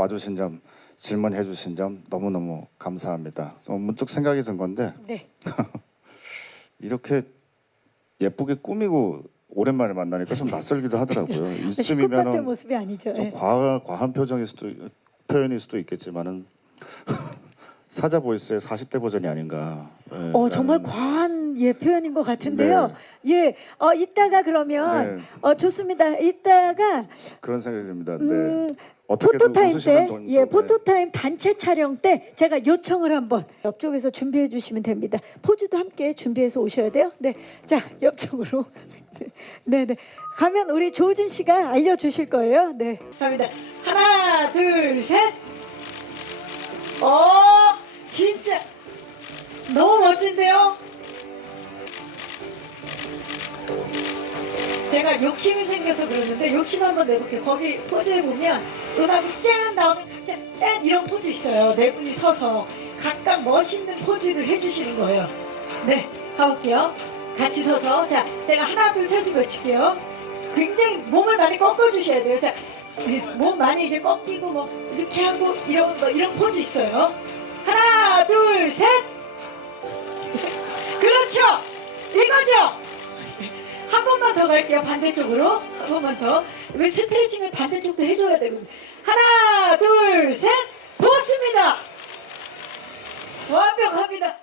와주신 점, 질문해 주신 점 너무너무 감사합니다. 어, 문득 생각이 든 건데 네. 이렇게 예쁘게 꾸미고 오랜만에 만나니까 좀 낯설기도 하더라고요. 식구 같은 이쯤이면 모습이 아니죠. 좀 예. 과, 과한 표정일 수도 표현일 수도 있겠지만은 사자 보이스의 40대 버전이 아닌가. 예, 어 정말 라는- 과한 예 표현인 것 같은데요. 예, 어 이따가 그러면 네. 어 좋습니다. 이따가 그런 생각이 듭니다. 네. 음, 포토 타임 웃으시면 때, 돈- 예, 좀, 네. 포토 타임 단체 촬영 때 제가 요청을 한번 옆쪽에서 준비해 주시면 됩니다. 포즈도 함께 준비해서 오셔야 돼요. 네, 자 옆쪽으로. 네, 네. 가면 우리 조진 씨가 알려 주실 거예요. 네, 갑니다. 하나, 둘, 셋. 어, 진짜 너무 멋진데요. 제가 욕심이 생겨서 그러는데 욕심 한번 내볼게요. 거기 포즈에 보면 음악이 짠 나오면 각자 짠 이런 포즈 있어요. 네 분이 서서 각각 멋있는 포즈를 해주시는 거예요. 네, 가볼게요. 같이 서서 자 제가 하나 둘 셋을 외칠게요. 굉장히 몸을 많이 꺾어주셔야 돼요. 자, 네, 몸 많이 이제 꺾이고 뭐 이렇게 하고 이런 뭐 이런 포즈 있어요. 하나 둘 셋. 그렇죠. 이거죠. 한 번만 더 갈게요. 반대쪽으로. 한 번만 더. 왜 스트레칭을 반대쪽도 해줘야 되고. 하나, 둘, 셋. 좋습니다. 완벽합니다.